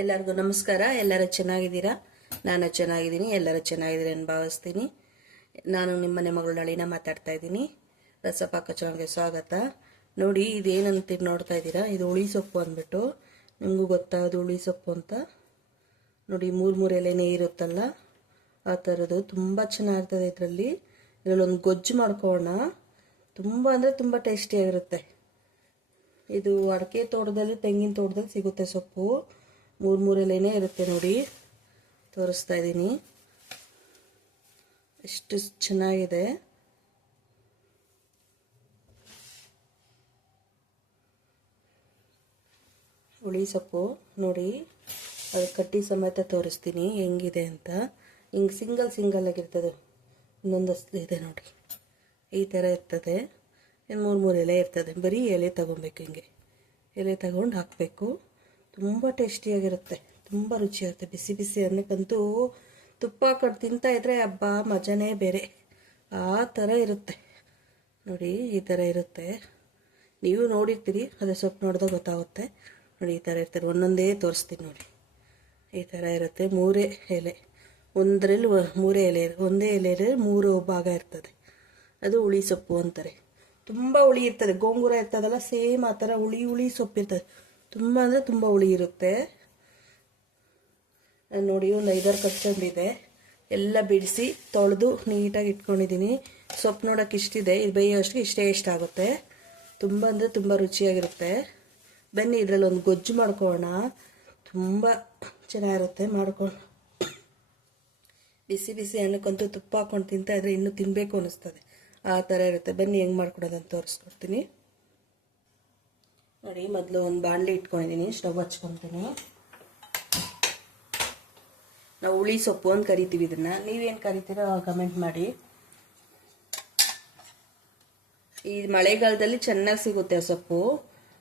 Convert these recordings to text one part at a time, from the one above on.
ಎಲ್ಲರಿಗೂ ನಮಸ್ಕಾರ. ಎಲ್ಲರೂ ಚೆನ್ನಾಗಿದ್ದೀರಾ? ನಾನು ಚೆನ್ನಾಗಿದ್ದೀನಿ. ಎಲ್ಲರೂ ಚೆನ್ನಾಗಿದ್ದೀರಿ ಅಂತ ಭಾವಿಸ್ತೀನಿ. ನಾನು ನಿಮ್ಮನೆ ಮಗಳು ನಳಿನ ಮಾತಾಡ್ತಾ ಇದ್ದೀನಿ. ರಸಪಾಕ ಚಾನಲ್ಗೆ ಸ್ವಾಗತ. ನೋಡಿ, ಇದೇನಂತೀರಿ ನೋಡ್ತಾ ಇದ್ದೀರಾ? ಇದು ಹುಳಿ ಸೊಪ್ಪು ಅಂದ್ಬಿಟ್ಟು. ನಿಮಗೂ ಗೊತ್ತಾ ಅದು ಹುಳಿ ಸೊಪ್ಪು ಅಂತ? ನೋಡಿ, ಮೂರು ಎಲೆನೇ ಇರುತ್ತಲ್ಲ, ಆ ಥರದ್ದು ತುಂಬ ಚೆನ್ನಾಗಿರ್ತದೆ. ಇದರಲ್ಲಿ ಒಂದು ಗೊಜ್ಜು ಮಾಡ್ಕೊಳ್ಳೋಣ. ತುಂಬ ಅಂದರೆ ತುಂಬ ಟೇಸ್ಟಿಯಾಗಿರುತ್ತೆ. ಇದು ಅಡಿಕೆ ತೋಟದಲ್ಲಿ, ತೆಂಗಿನ ತೋಟದಲ್ಲಿ ಸಿಗುತ್ತೆ ಸೊಪ್ಪು. ಮೂರು ಎಲೆನೇ ಇರುತ್ತೆ. ನೋಡಿ, ತೋರಿಸ್ತಾ ಇದ್ದೀನಿ ಎಷ್ಟು ಚೆನ್ನಾಗಿದೆ. ಹುಳಿ ಸೊಪ್ಪು ನೋಡಿ, ಅದು ಕಟ್ಟಿ ಸಮೇತ ತೋರಿಸ್ತೀನಿ ಹೆಂಗಿದೆ ಅಂತ. ಹಿಂಗೆ ಸಿಂಗಲ್ ಆಗಿರ್ತದೆ. ಇನ್ನೊಂದಷ್ಟು ಇದೆ ನೋಡಿ, ಈ ಥರ ಇರ್ತದೆ. ಇನ್ನು ಮೂರು ಎಲೆ ಇರ್ತದೆ. ಬರೀ ಎಲೆ ತಗೊಬೇಕು. ಹಿಂಗೆ ಎಲೆ ತಗೊಂಡು ಹಾಕಬೇಕು. ತುಂಬ ಟೇಸ್ಟಿಯಾಗಿರುತ್ತೆ, ತುಂಬ ರುಚಿಯಾಗುತ್ತೆ. ಬಿಸಿ ಬಿಸಿ ಅನ್ನಕ್ಕಂತೂ ತುಪ್ಪ ಹಾಕೊಂಡು ತಿಂತಾಯಿದ್ರೆ ಹಬ್ಬ ಮಜಾನೇ ಬೇರೆ. ಆ ಥರ ಇರುತ್ತೆ ನೋಡಿ, ಈ ಥರ ಇರುತ್ತೆ. ನೀವು ನೋಡಿರ್ತೀರಿ, ಅದೇ ಸೊಪ್ಪು ನೋಡಿದಾಗ ಗೊತ್ತಾಗುತ್ತೆ. ನೋಡಿ, ಈ ಥರ ಇರ್ತಾರೆ. ಒಂದೊಂದೇ ತೋರಿಸ್ತೀನಿ ನೋಡಿ. ಈ ಥರ ಇರುತ್ತೆ. ಮೂರೇ ಎಲೆ, ಒಂದರಲ್ಲಿ ಮೂರೇ ಎಲೆ, ಒಂದೇ ಎಲೆಯಲ್ಲಿ 3 ಭಾಗ ಇರ್ತದೆ. ಅದು ಹುಳಿ ಸೊಪ್ಪು ಅಂತಾರೆ. ತುಂಬ ಹುಳಿ ಇರ್ತದೆ. ಗೋಂಗೂರ ಇರ್ತದಲ್ಲ, ಸೇಮ್ ಆ ಥರ ಹುಳಿ ಸೊಪ್ಪು ಇರ್ತದೆ. ತುಂಬ ಅಂದರೆ ತುಂಬ ಹುಳಿ ಇರುತ್ತೆ. ನೋಡಿ, ಒಂದು 5-6 ಕಟ್ಕೊಂಡಿದೆ. ಎಲ್ಲ ಬಿಡಿಸಿ ತೊಳೆದು ನೀಟಾಗಿ ಇಟ್ಕೊಂಡಿದ್ದೀನಿ. ಸೊಪ್ಪು ನೋಡೋಕೆ ಇಷ್ಟಿದೆ. ಇದು ಬೇಯೋಷ್ಟು ಇಷ್ಟ ಆಗುತ್ತೆ. ತುಂಬ ಅಂದರೆ ತುಂಬ ರುಚಿಯಾಗಿರುತ್ತೆ. ಬನ್ನಿ, ಇದರಲ್ಲಿ ಒಂದು ಗೊಜ್ಜು ಮಾಡ್ಕೊಳ್ಳೋಣ. ತುಂಬ ಚೆನ್ನಾಗಿರುತ್ತೆ. ಮಾಡ್ಕೊಂಡು ಬಿಸಿ ಬಿಸಿ ಅನ್ನಕ್ಕಂತೂ ತುಪ್ಪ ಹಾಕ್ಕೊಂಡು ತಿಂತಾಯಿದ್ರೆ ಇನ್ನೂ ತಿನ್ನಬೇಕು ಅನ್ನಿಸ್ತದೆ. ಆ ಥರ ಇರುತ್ತೆ. ಬನ್ನಿ, ಹೆಂಗೆ ಮಾಡ್ಕೊಡೋದಂತ ತೋರಿಸ್ಕೊಡ್ತೀನಿ ನೋಡಿ. ಮೊದಲು ಒಂದು ಬಾಣಲಿ ಇಟ್ಕೊಂಡಿದ್ದೀನಿ. ಸ್ಟವ್ ಹಚ್ಕೊತೀನಿ. ನಾವು ಹುಳಿ ಸೊಪ್ಪು ಅಂತ ಕರಿತೀವಿ ಇದನ್ನ. ನೀವೇನು ಕರಿತೀರೋ ಕಮೆಂಟ್ ಮಾಡಿ. ಈ ಮಳೆಗಾಲದಲ್ಲಿ ಚೆನ್ನಾಗಿ ಸಿಗುತ್ತೆ ಸೊಪ್ಪು.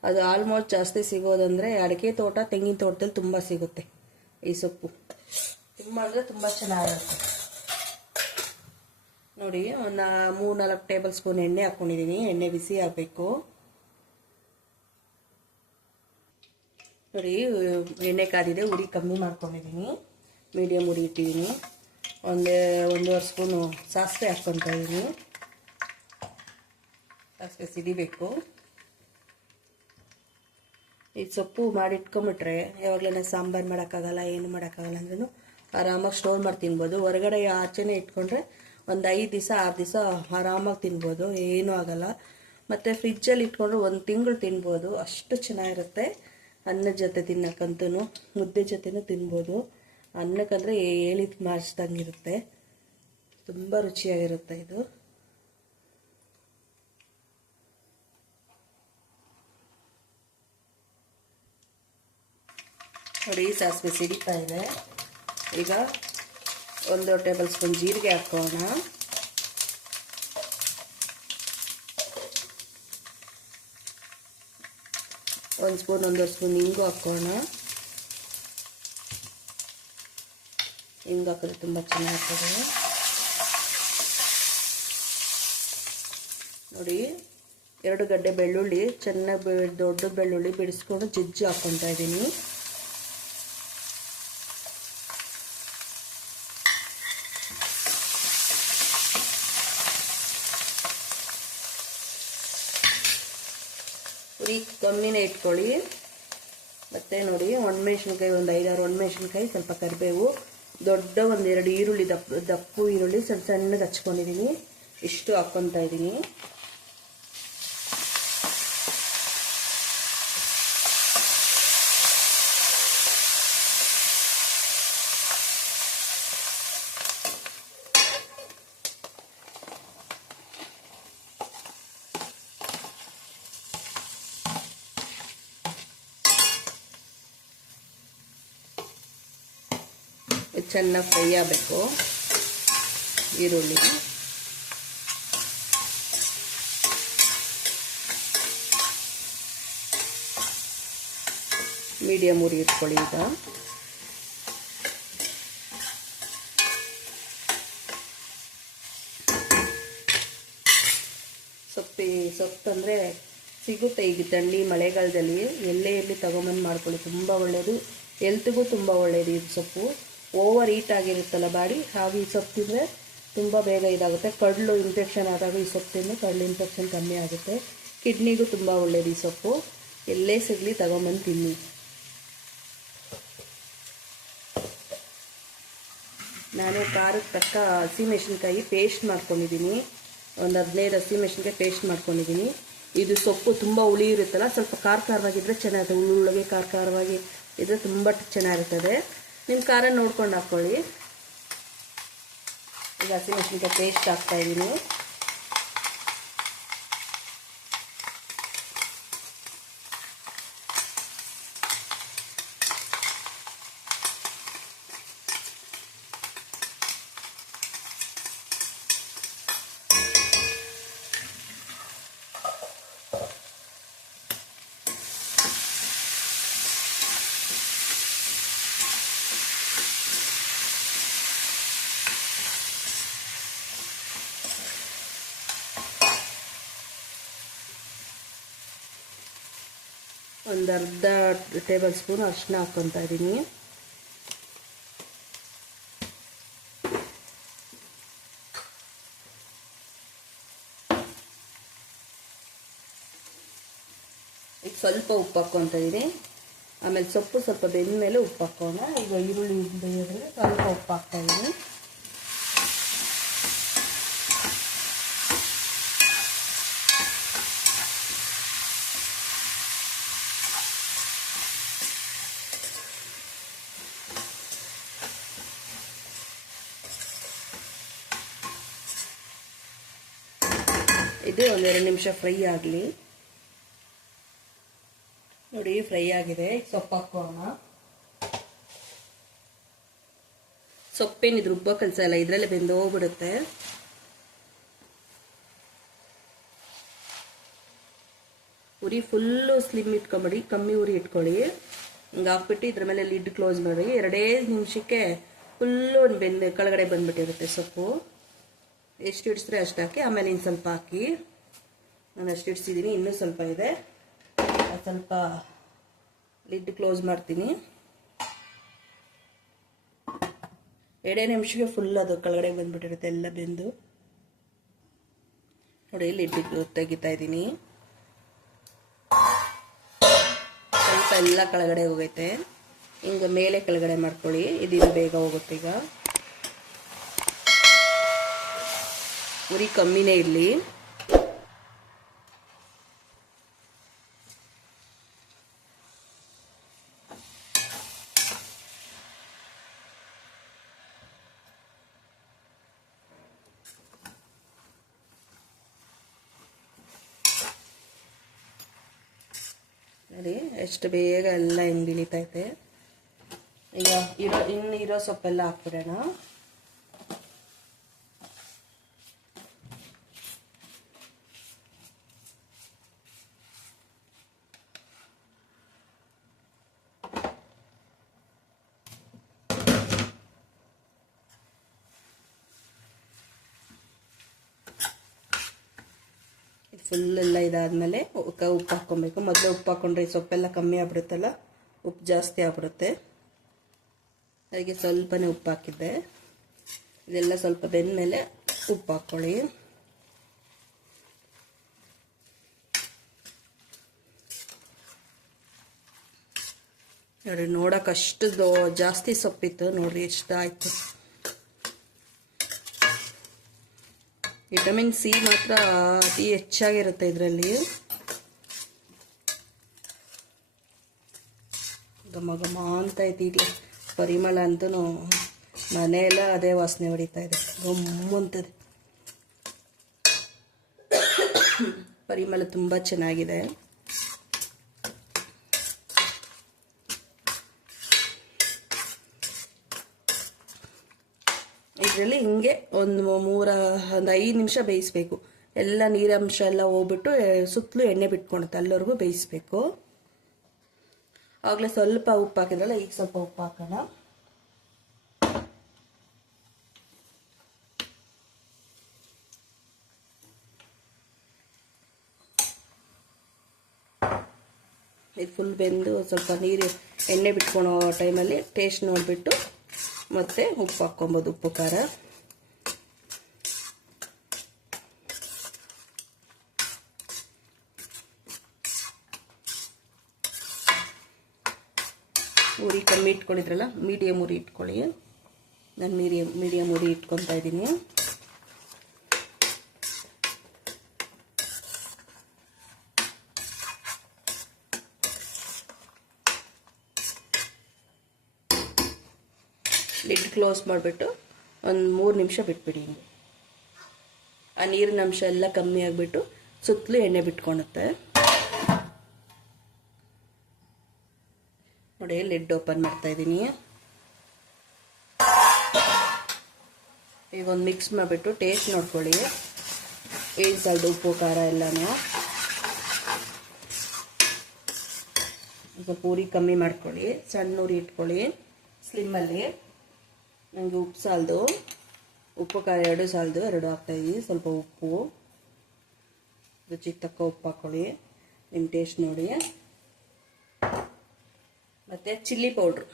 ಅದು ಆಲ್ಮೋಸ್ಟ್ ಜಾಸ್ತಿ ಸಿಗೋದಂದರೆ ಅಡಿಕೆ ತೋಟ, ತೆಂಗಿನ ತೋಟದಲ್ಲಿ ತುಂಬ ಸಿಗುತ್ತೆ ಈ ಸೊಪ್ಪು. ತುಂಬ ಅಂದರೆ ತುಂಬ ಚೆನ್ನಾಗಿರುತ್ತೆ. ನೋಡಿ, ಒಂದು 3-4 ಟೇಬಲ್ ಸ್ಪೂನ್ ಎಣ್ಣೆ ಹಾಕ್ಕೊಂಡಿದ್ದೀನಿ. ಎಣ್ಣೆ ಬಿಸಿ ಆಗಬೇಕು ನೋಡಿ. ಎಣ್ಣೆ ಕಾದಿದೆ. ಉರಿ ಕಮ್ಮಿ ಮಾಡ್ಕೊಂಡಿದ್ದೀನಿ. ಮೀಡಿಯಮ್ ಉರಿ ಇಟ್ಟಿದ್ದೀನಿ. ಒಂದೂವರೆ ಸ್ಪೂನು ಸಾಸಿವೆ ಹಾಕ್ಕೊತಾ ಇದ್ದೀನಿ. ಸಾಸಿವೆ ಸಿಡಿಬೇಕು. ಈ ಸೊಪ್ಪು ಮಾಡಿ ಇಟ್ಕೊಂಬಿಟ್ರೆ ಯಾವಾಗಲೇ ಸಾಂಬಾರು ಮಾಡೋಕ್ಕಾಗಲ್ಲ, ಏನು ಮಾಡೋಕ್ಕಾಗಲ್ಲ ಅಂದ್ರೂ ಆರಾಮಾಗಿ ಸ್ಟೋರ್ ಮಾಡಿ ತಿನ್ಬೋದು. ಹೊರಗಡೆ ಆಚೆನೇ ಇಟ್ಕೊಂಡ್ರೆ ಒಂದು 5 ದಿವಸ 6 ದಿವಸ ಆರಾಮಾಗಿ ತಿನ್ಬೋದು, ಏನೂ ಆಗಲ್ಲ. ಮತ್ತು ಫ್ರಿಜ್ಜಲ್ಲಿ ಇಟ್ಕೊಂಡ್ರೆ 1 ತಿಂಗಳು ತಿನ್ಬೋದು. ಅಷ್ಟು ಚೆನ್ನಾಗಿರುತ್ತೆ. ಅನ್ನದ ಜೊತೆ ತಿನ್ನಕ್ಕಂತೂ, ಮುದ್ದೆ ಜೊತೆನೂ ತಿನ್ಬೋದು. ಅನ್ನಕ್ಕಂದರೆ ಹೇಳಿದ ಮಾಡಿಸ್ದಂಗಿರುತ್ತೆ. ತುಂಬ ರುಚಿಯಾಗಿರುತ್ತೆ ಇದು. ನೋಡಿ, ಸಾಸಿವೆ ಸಿಡಿತಾ ಇದೆ. ಈಗ 1 ಟೇಬಲ್ ಸ್ಪೂನ್ ಜೀರಿಗೆ ಹಾಕೋಣ. ಒಂದೂವರೆ ಸ್ಪೂನ್ ಹಿಂಗು ಹಾಕೋಣ. ಹಿಂಗು ಹಾಕಿದ್ರೆ ತುಂಬ ಚೆನ್ನಾಗಿರ್ತದೆ ನೋಡಿ. 2 ಗಡ್ಡೆ ಬೆಳ್ಳುಳ್ಳಿ, ಚೆನ್ನಾಗಿ ದೊಡ್ಡ ಬೆಳ್ಳುಳ್ಳಿ ಬಿಡಿಸ್ಕೊಂಡು ಜಜ್ಜಿ ಹಾಕ್ಕೊತಾ ಇದ್ದೀನಿ. ಉರಿ ಕಮ್ಮಿನೇ ಇಟ್ಕೊಳ್ಳಿ. ಮತ್ತು ನೋಡಿ, ಒಣಮೆಣ್ಸಿನ್ಕಾಯಿ ಒಂದು 5-6 ಒಣಮೆಣ್ಸಿನ್ಕಾಯಿ, ಸ್ವಲ್ಪ ಕರಿಬೇವು, ದೊಡ್ಡ 1-2 ಈರುಳ್ಳಿ, ದಪ್ಪು ಈರುಳ್ಳಿ ಸಣ್ಣಗೆ ಹಚ್ಕೊಂಡಿದ್ದೀನಿ. ಇಷ್ಟು ಹಾಕ್ಕೊತಾ ಇದ್ದೀನಿ. ಚೆನ್ನಾಗಿ ಫ್ರೈ ಆಗಬೇಕು ಈರುಳ್ಳಿ. ಮೀಡಿಯಮ್ ಉರಿ ಇಟ್ಕೊಳ್ಳಿ. ಈಗ ಸೊಪ್ಪು ಅಂದರೆ ಸಿಗುತ್ತೆ ಈಗ ಥಂಡಿ ಮಳೆಗಾಲದಲ್ಲಿ. ಎಲ್ಲೇ ಇರಲಿ ತಗೊಂಬಂದು ಮಾಡ್ಕೊಳ್ಳಿ, ತುಂಬ ಒಳ್ಳೆಯದು. ಹೆಲ್ತ್ಗೂ ತುಂಬ ಒಳ್ಳೆಯದು ಈ ಸೊಪ್ಪು. ಓವರ್ ಹೀಟ್ ಆಗಿರುತ್ತಲ್ಲ ಬಾಡಿ, ಹಾಗೆ ಈ ಸೊಪ್ಪು ತಿಂದರೆ ತುಂಬ ಬೇಗ ಇದಾಗುತ್ತೆ. ಕಡ್ಲು ಇನ್ಫೆಕ್ಷನ್ ಆದಾಗ ಈ ಸೊಪ್ಪು ತಿಂದರೆ ಕಡ್ಲು ಇನ್ಫೆಕ್ಷನ್ ಕಮ್ಮಿ ಆಗುತ್ತೆ. ಕಿಡ್ನಿಗೂ ತುಂಬ ಒಳ್ಳೆಯದು ಈ ಸೊಪ್ಪು. ಎಲ್ಲೇ ಸಿಗಲಿ ತಗೊಂಬಂದು ತಿನ್ನಿ. ನಾನು ಖಾರಕ್ಕೆ ತಕ್ಕ ಹಸಿಮೆಣಸಿನ್ಕಾಯಿ ಪೇಸ್ಟ್ ಮಾಡ್ಕೊಂಡಿದ್ದೀನಿ. ಒಂದು 15 ಹಸಿಮೆಣಸಿನ್ಕಾಯಿ ಪೇಸ್ಟ್ ಮಾಡ್ಕೊಂಡಿದ್ದೀನಿ. ಇದು ಸೊಪ್ಪು ತುಂಬ ಹುಳಿ ಇರುತ್ತಲ್ಲ, ಸ್ವಲ್ಪ ಖಾರವಾಗಿದ್ದರೆ ಚೆನ್ನಾಗಿರುತ್ತೆ. ಉಳ್ಳುಳ್ಳಿಗೆ ಖಾರವಾಗಿ ಇದ್ದರೆ ತುಂಬ ಚೆನ್ನಾಗಿರ್ತದೆ. ನಿಮ್ಮ ಖಾರ ನೋಡ್ಕೊಂಡು ಹಾಕ್ಕೊಳ್ಳಿ. ಈಗ ಹಸಿಮೆಣಸಿನ್ಕಾಯಿ ಪೇಸ್ಟ್ ಹಾಕ್ತಾಯಿದ್ದೀನಿ. ಒಂದು ಅರ್ಧ ಟೇಬಲ್ ಸ್ಪೂನ್ ಅರಿಶಿನ ಹಾಕ್ಕೊತಾ ಇದ್ದೀನಿ. ಈಗ ಸ್ವಲ್ಪ ಉಪ್ಪು ಹಾಕ್ಕೊತಾ ಇದ್ದೀನಿ. ಆಮೇಲೆ ಸೊಪ್ಪು ಸ್ವಲ್ಪ ಬೆಂದ ಮೇಲೆ ಉಪ್ಪು ಹಾಕೋಣ. ಈಗ ಈರುಳ್ಳಿ ಬೇಯಿದ್ರೆ ಸ್ವಲ್ಪ ಉಪ್ಪು ಹಾಕ್ತಾ ಇದ್ದೀನಿ. ಇದು ಒಂದೆರಡು ನಿಮಿಷ ಫ್ರೈ ಆಗಲಿ. ನೋಡಿ ಫ್ರೈ ಆಗಿದೆ. ಈಗ ಸೊಪ್ಪು ಹಾಕೋಣ. ಸೊಪ್ಪೇನಿದು ರುಬ್ಬೋ ಕೆಲಸ ಇಲ್ಲ, ಇದರಲ್ಲೇ ಬೆಂದು ಹೋಗ್ಬಿಡುತ್ತೆ. ಉರಿ ಫುಲ್ಲು ಸ್ಲಿಮ್ ಇಟ್ಕೊಂಬಿಡಿ, ಕಮ್ಮಿ ಉರಿ ಇಟ್ಕೊಳ್ಳಿ. ಹಿಂಗೆ ಹಾಕ್ಬಿಟ್ಟು ಇದ್ರ ಮೇಲೆ ಲಿಡ್ ಕ್ಲೋಸ್ ಮಾಡಿ 2 ನಿಮಿಷಕ್ಕೆ ಫುಲ್ಲು ಕೆಳಗಡೆ ಬಂದ್ಬಿಟ್ಟಿರುತ್ತೆ ಸೊಪ್ಪು. ಎಷ್ಟು ಇಡಿಸಿದ್ರೆ ಅಷ್ಟು ಹಾಕಿ. ಆಮೇಲೆ ಇನ್ನು ಸ್ವಲ್ಪ ಹಾಕಿ. ನಾನು ಅಷ್ಟು ಇಡಿಸಿದ್ದೀನಿ, ಇನ್ನೂ ಸ್ವಲ್ಪ ಇದೆ. ಸ್ವಲ್ಪ ಲಿಡ್ ಕ್ಲೋಸ್ ಮಾಡ್ತೀನಿ. 2 ನಿಮಿಷಕ್ಕೆ ಫುಲ್ ಅದು ಕೆಳಗಡೆ ಬಂದ್ಬಿಟ್ಟಿರುತ್ತೆ ಎಲ್ಲ ಬೆಂದು. ನೋಡಿ ಲಿಡ್ ತೆಗಿತಾ ಇದ್ದೀನಿ. ಸ್ವಲ್ಪ ಎಲ್ಲ ಕೆಳಗಡೆ ಹೋಗೈತೆ. ಹಿಂಗೆ ಮೇಲೆ ಕೆಳಗಡೆ ಮಾಡ್ಕೊಳ್ಳಿ, ಇದು ಬೇಗ ಹೋಗುತ್ತೆ. ಈಗ ಉರಿ ಕಮ್ಮಿನೇ ಇರಲಿ. ನೋಡಿ ಎಷ್ಟು ಬೇಗ ಎಲ್ಲ ಹಿಂಗೆ ಇಳಿತೈತೆ. ಈಗ ಇರೋ ಸೊಪ್ಪೆಲ್ಲ ಹಾಕ್ಬಿಡೋಣ. ಫುಲ್ ಎಲ್ಲ ಇದಾದ್ಮೇಲೆ ಉಪ್ಪು ಹಾಕ್ಕೊಬೇಕು. ಮೊದಲು ಉಪ್ಪು ಹಾಕ್ಕೊಂಡ್ರೆ ಸೊಪ್ಪೆಲ್ಲ ಕಮ್ಮಿ ಆಗ್ಬಿಡುತ್ತಲ್ಲ, ಉಪ್ಪು ಜಾಸ್ತಿ ಆಗ್ಬಿಡುತ್ತೆ. ಅದಕ್ಕೆ ಸ್ವಲ್ಪನೇ ಉಪ್ಪು ಹಾಕಿದ್ದೆ. ಇದೆಲ್ಲ ಸ್ವಲ್ಪ ಬೆಂದಮೇಲೆ ಉಪ್ಪು ಹಾಕ್ಕೊಳ್ಳಿ. ನೋಡಿ ನೋಡೋಕೆ ಅಷ್ಟು ಜಾಸ್ತಿ ಸೊಪ್ಪಿತ್ತು. ನೋಡ್ರಿ ಎಷ್ಟು ಆಯಿತು. ವಿಟಮಿನ್ ಸಿ ಮಾತ್ರ ಅತಿ ಹೆಚ್ಚಾಗಿರುತ್ತೆ ಇದರಲ್ಲಿ. ಘಮ ಘಮ ಅಂತ ಐತಿ. ಈಗ ಪರಿಮಳ ಅಂತೂ ಮನೆಯೆಲ್ಲ ಅದೇ ವಾಸನೆ ಹೊಡಿತಾ ಇದೆ. ಗಮ್ಮಂತದೆ. ಪರಿಮಳ ತುಂಬ ಚೆನ್ನಾಗಿದೆ. ಇದರಲ್ಲಿ ಹಿಂಗೆ ಒಂದು 5 ನಿಮಿಷ ಬೇಯಿಸ್ಬೇಕು. ಎಲ್ಲ ನೀರಂಶ ಎಲ್ಲ ಹೋಗ್ಬಿಟ್ಟು ಸುತ್ತಲೂ ಎಣ್ಣೆ ಬಿಟ್ಕೊಳುತ್ತೆ, ಅಲ್ಲಿವರೆಗೂ ಬೇಯಿಸ್ಬೇಕು. ಆಗಲೇ ಸ್ವಲ್ಪ ಉಪ್ಪು ಹಾಕಿದ್ರಲ್ಲ, ಈಗ ಸ್ವಲ್ಪ ಉಪ್ಪು ಹಾಕೋಣ. ಇದು ಫುಲ್ ಬೆಂದು ಸ್ವಲ್ಪ ನೀರು ಎಣ್ಣೆ ಬಿಟ್ಕೊಳೋ ಟೈಮಲ್ಲಿ ಟೇಸ್ಟ್ ನೋಡಿಬಿಟ್ಟು ಮತ್ತೆ ಉಪ್ಪು ಹಾಕ್ಕೊಬೋದು, ಉಪ್ಪು ಖಾರ. ಉರಿ ಕಮ್ಮಿ ಇಟ್ಕೊಂಡಿದ್ರಲ್ಲ, ಮೀಡಿಯಮ್ ಉರಿ ಇಟ್ಕೊಳ್ಳಿ. ನಾನು ಮೀಡಿಯಮ್ ಉರಿ ಇಟ್ಕೊತಾ ಇದ್ದೀನಿ. ಲಿಡ್ ಕ್ಲೋಸ್ ಮಾಡಿಬಿಟ್ಟು ಒಂದು 3 ನಿಮಿಷ ಬಿಟ್ಬಿಡಿ. ಆ ನೀರಿನ ಅಂಶ ಎಲ್ಲ ಕಮ್ಮಿ ಆಗಿಬಿಟ್ಟು ಸುತ್ತಲೂ ಎಣ್ಣೆ ಬಿಟ್ಕೊಳುತ್ತೆ. ನೋಡಿ, ಲಿಡ್ ಓಪನ್ ಮಾಡ್ತಾ ಇದ್ದೀನಿ. ಈಗ ಒಂದು ಮಿಕ್ಸ್ ಮಾಡಿಬಿಟ್ಟು ಟೇಸ್ಟ್ ನೋಡ್ಕೊಳ್ಳಿ. ಏನು ಸಾಲ್ದು ಉಪ್ಪು ಖಾರ ಎಲ್ಲನೂ. ಸ್ವಲ್ಪ ಉರಿ ಕಮ್ಮಿ ಮಾಡ್ಕೊಳ್ಳಿ, ಸಣ್ಣ ಉರಿ ಇಟ್ಕೊಳ್ಳಿ ಸ್ಲಿಮ್ಮಲ್ಲಿ. ನನಗೆ ಉಪ್ಪು ಸಾಲದು, ಉಪ್ಪು ಖಾರ 2 ಸಾಲದು 2 ಹಾಕ್ತಾಯಿದ್ದೀನಿ. ಸ್ವಲ್ಪ ಉಪ್ಪು, ರುಚಿಗೆ ತಕ್ಕ ಉಪ್ಪು ಹಾಕ್ಕೊಳ್ಳಿ, ನಿಮ್ಮ ಟೇಸ್ಟ್ ನೋಡಿ. ಮತ್ತು ಚಿಲ್ಲಿ ಪೌಡ್ರು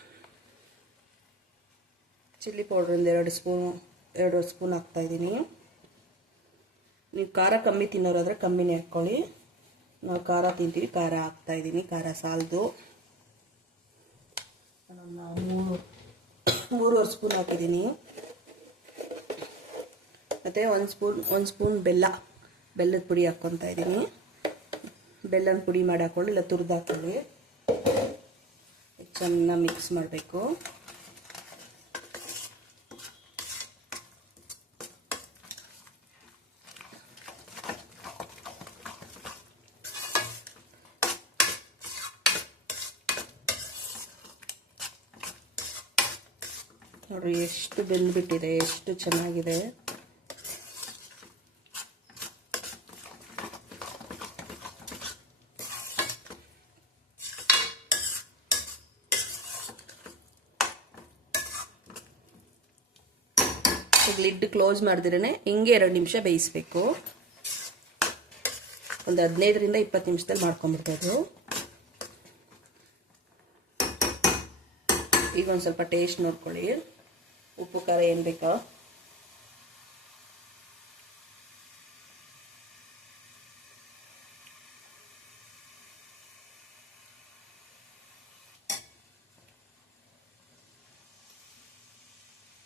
ಒಂದು 2 ಸ್ಪೂನ್ ಹಾಕ್ತಾಯಿದ್ದೀನಿ. ನೀವು ಖಾರ ಕಮ್ಮಿ ತಿನ್ನೋರಾದರೆ ಕಮ್ಮಿನೇ ಹಾಕ್ಕೊಳ್ಳಿ. ನಾವು ಖಾರ ತಿಂತೀವಿ, ಖಾರ ಹಾಕ್ತಾಯಿದ್ದೀನಿ. ಖಾರ ಸಾಲದು 3 ಸ್ಪೂನ್ ಹಾಕಿದ್ದೀನಿ. ಮತ್ತು ಒಂದು ಸ್ಪೂನ್ ಬೆಲ್ಲದ ಪುಡಿ ಹಾಕ್ಕೊತಾ ಇದ್ದೀನಿ. ಬೆಲ್ಲದ ಪುಡಿ ಮಾಡಿ ಹಾಕ್ಕೊಳ್ಳಿ, ಇಲ್ಲ ತುರಿದು ಹಾಕ್ಕೊಳ್ಳಿ. ಚೆನ್ನಾಗಿ ಮಿಕ್ಸ್ ಮಾಡಬೇಕು. ನೋಡಿ ಎಷ್ಟು ಬೆಂದ್ಬಿಟ್ಟಿದೆ, ಎಷ್ಟು ಚೆನ್ನಾಗಿದೆ. ಲಿಡ್ ಕ್ಲೋಸ್ ಮಾಡಿದ್ರೇ ಹಿಂಗೆ 2 ನಿಮಿಷ ಬೇಯಿಸ್ಬೇಕು. ಒಂದು 15ರಿಂದ 20 ನಿಮಿಷದಲ್ಲಿ ಮಾಡ್ಕೊಂಡ್ಬಿಡ್ಬೋದು. ಈಗ ಒಂದು ಸ್ವಲ್ಪ ಟೇಸ್ಟ್ ನೋಡ್ಕೊಳ್ಳಿ, ಉಪ್ಪು ಖಾರ ಏನು ಬೇಕೋ.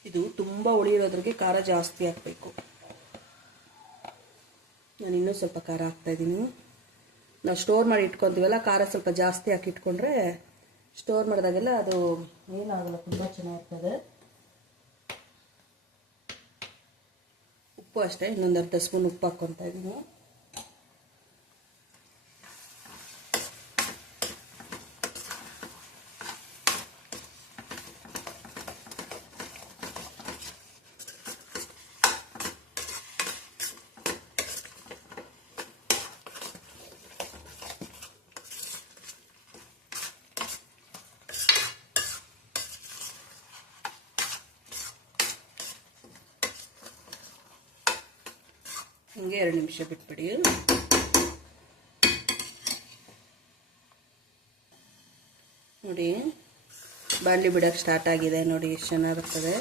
ಇದು ತುಂಬ ಹುಳಿ ಇರೋದ್ರಿಗೆ ಖಾರ ಜಾಸ್ತಿ ಹಾಕಬೇಕು. ನಾನು ಇನ್ನೂ ಸ್ವಲ್ಪ ಖಾರ ಹಾಕ್ತಾಯಿದ್ದೀನಿ. ನಾವು ಸ್ಟೋರ್ ಮಾಡಿ ಇಟ್ಕೊತೀವಲ್ಲ, ಖಾರ ಸ್ವಲ್ಪ ಜಾಸ್ತಿ ಹಾಕಿ ಇಟ್ಕೊಂಡ್ರೆ ಸ್ಟೋರ್ ಮಾಡಿದಾಗೆಲ್ಲ ಅದು ಏನಾಗಲ್ಲ, ತುಂಬ ಚೆನ್ನಾಗಿರ್ತದೆ. ಉಪ್ಪು ಅಷ್ಟೇ, ಇನ್ನೊಂದು ಅರ್ಧ ಸ್ಪೂನ್ ಉಪ್ಪು ಹಾಕ್ಕೊತಾ ಇದ್ದೀನಿ. ಹಿಂಗೆ 2 ನಿಮಿಷ ಬಿಟ್ಬಿಡಿ. ನೋಡಿ, ಬಾಣಲಿ ಬಿಡೋಕ್ಕೆ ಸ್ಟಾರ್ಟ್ ಆಗಿದೆ. ನೋಡಿ ಎಷ್ಟು ಚೆನ್ನಾಗಿ ಬರ್ತದೆ.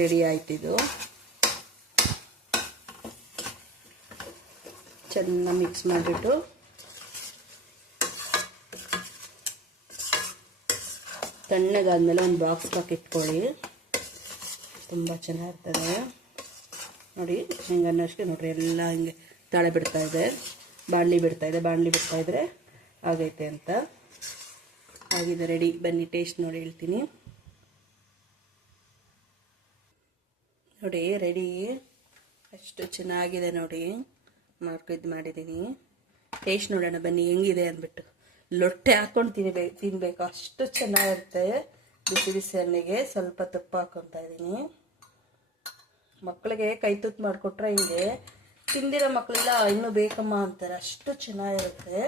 ರೆಡಿ ಆಯ್ತಿದು. ಚೆನ್ನಾಗಿ ಮಿಕ್ಸ್ ಮಾಡಿಬಿಟ್ಟು ತಣ್ಣಗಾದ್ಮೇಲೆ ಒಂದು ಬಾಕ್ಸ್ ಇಟ್ಕೊಳ್ಳಿ. ತುಂಬ ಚೆನ್ನಾಗಿರ್ತದೆ. ನೋಡಿ, ಹಿಂಗೆ ಅನ್ನೋಷ್ಟೇ ನೋಡ್ರಿ, ಎಲ್ಲ ಹಿಂಗೆ ತಾಳೆ ಬಿಡ್ತಾ ಇದೆ, ಬಾಣಲಿ ಬಿಡ್ತಾ ಇದ್ರೆ ಆಗೈತೆ ಅಂತ. ಆಗಿದೆ, ರೆಡಿ. ಬನ್ನಿ ಟೇಸ್ಟ್ ನೋಡಿ ಹೇಳ್ತೀನಿ. ನೋಡಿ, ರೆಡಿ. ಅಷ್ಟು ಚೆನ್ನಾಗಿದೆ ನೋಡಿ. ಇದು ಮಾಡಿದ್ದೀನಿ. ಟೇಸ್ಟ್ ನೋಡೋಣ ಬನ್ನಿ ಹೆಂಗಿದೆ ಅಂದ್ಬಿಟ್ಟು. ಲೊಟ್ಟೆ ಹಾಕ್ಕೊಂಡು ತಿನ್ಬೇಕು, ಅಷ್ಟು ಚೆನ್ನಾಗಿರುತ್ತೆ. ಬಿಸಿ ಬಿಸಿ ಎಣ್ಣೆಗೆ ಸ್ವಲ್ಪ ತುಪ್ಪ ಹಾಕ್ಕೊತಾ ಇದ್ದೀನಿ. ಮಕ್ಕಳಿಗೆ ಕೈ ತುತ್ತು ಮಾಡಿಕೊಟ್ರೆ ಹಿಂಗೆ ತಿಂದಿರೋ ಮಕ್ಕಳೆಲ್ಲ ಇನ್ನೂ ಬೇಕಮ್ಮ ಅಂತಾರೆ, ಅಷ್ಟು ಚೆನ್ನಾಗಿರುತ್ತೆ.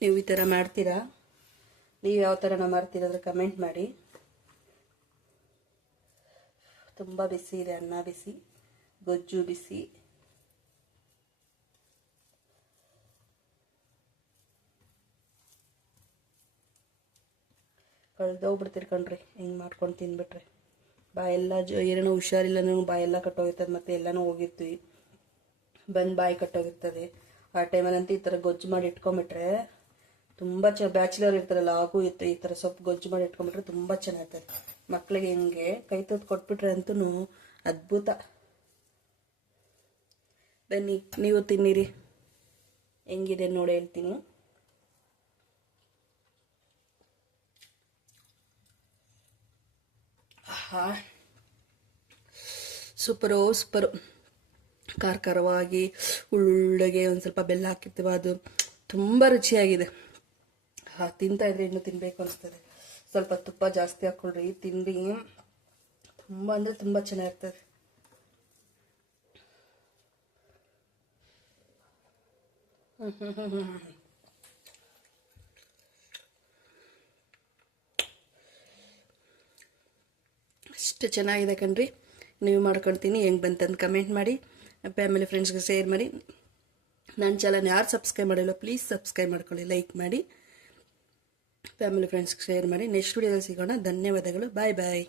ನೀವು ಈ ಥರ ಮಾಡ್ತೀರಾ? ನೀವು ಯಾವ ಥರ ಮಾಡ್ತಿರೋದ್ರೆ ಕಮೆಂಟ್ ಮಾಡಿ. ತುಂಬ ಬಿಸಿ ಇದೆ, ಅನ್ನ ಬಿಸಿ, ಗೊಜ್ಜು ಬಿಸಿ. ಕಳ್ದೋಗ್ಬಿಡ್ತೀರಿ ಕಣ್ರಿ ಹಿಂಗೆ ಮಾಡ್ಕೊಂಡು ತಿಂದ್ಬಿಟ್ರೆ. ಬಾಯೆಲ್ಲ ಏನೋ ಹುಷಾರಿಲ್ಲ, ಬಾಯೆಲ್ಲ ಕಟ್ಟೋಗಿರ್ತದೆ, ಮತ್ತೆ ಎಲ್ಲನೂ ಹೋಗಿರ್ತೀವಿ, ಬಂದು ಬಾಯಿ ಕಟ್ಟೋಗಿರ್ತದೆ. ಆ ಟೈಮಲ್ಲಂತೂ ಈ ಥರ ಗೊಜ್ಜು ಮಾಡಿ ಇಟ್ಕೊಂಬಿಟ್ರೆ ತುಂಬ ಬ್ಯಾಚುಲರ್ ಇರ್ತಾರಲ್ಲ, ಹಾಗೂ ಇತ್ತು ಈ ಥರ ಸೊಪ್ಪು ಗೊಜ್ಜು ಮಾಡಿ ಇಟ್ಕೊಂಬಿಟ್ರೆ ತುಂಬ ಚೆನ್ನಾಗಿರ್ತದೆ. ಮಕ್ಕಳಿಗೆ ಹಿಂಗೆ ಕೈ ತುತ್ತು ಕೊಟ್ಬಿಟ್ರೆ ಅಂತೂ ಅದ್ಭುತ. ಬನ್ನಿ ನೀವು ತಿನ್ನಿರಿ, ಹೆಂಗಿದೆ ನೋಡಿ ಹೇಳ್ತೀನಿ. ಹಾ, ಸೂಪರು ಸೂಪರು. ಖಾರವಾಗಿ ಉಳ್ಳಗೆ ಒಂದು ಸ್ವಲ್ಪ ಬೆಲ್ಲ ಹಾಕಿರ್ತೀವ, ಅದು ತುಂಬ ರುಚಿಯಾಗಿದೆ. ತಿಂತಾ ಇದ್ರೆ ಇನ್ನೂ ತಿನ್ನಬೇಕು ಅನಿಸ್ತದೆ. ಸ್ವಲ್ಪ ತುಪ್ಪ ಜಾಸ್ತಿ ಹಾಕ್ಕೊಳ್ರಿ, ತಿನ್ರಿ, ತುಂಬ ಅಂದರೆ ತುಂಬ ಚೆನ್ನಾಗಿರ್ತದೆ. ಅಷ್ಟು ಚೆನ್ನಾಗಿದೆ ಕಣ್ರಿ. ನೀವು ಮಾಡ್ಕೊಳ್ತೀನಿ, ಹೆಂಗೆ ಬಂತಂದು ಕಮೆಂಟ್ ಮಾಡಿ, ಫ್ಯಾಮಿಲಿ ಫ್ರೆಂಡ್ಸ್ಗೆ ಶೇರ್ ಮಾಡಿ. ನನ್ನ ಚಾನಲ್ ಯಾರು ಸಬ್ಸ್ಕ್ರೈಬ್ ಮಾಡಿಲ್ಲ ಪ್ಲೀಸ್ ಸಬ್ಸ್ಕ್ರೈಬ್ ಮಾಡ್ಕೊಳ್ಳಿ, ಲೈಕ್ ಮಾಡಿ, ಫ್ಯಾಮಿಲಿ ಫ್ರೆಂಡ್ಸ್ಗೆ ಶೇರ್ ಮಾಡಿ. ನೆಕ್ಸ್ಟ್ ವಿಡಿಯೋದಲ್ಲಿ ಸಿಗೋಣ. ಧನ್ಯವಾದಗಳು. ಬಾಯ್ ಬಾಯ್.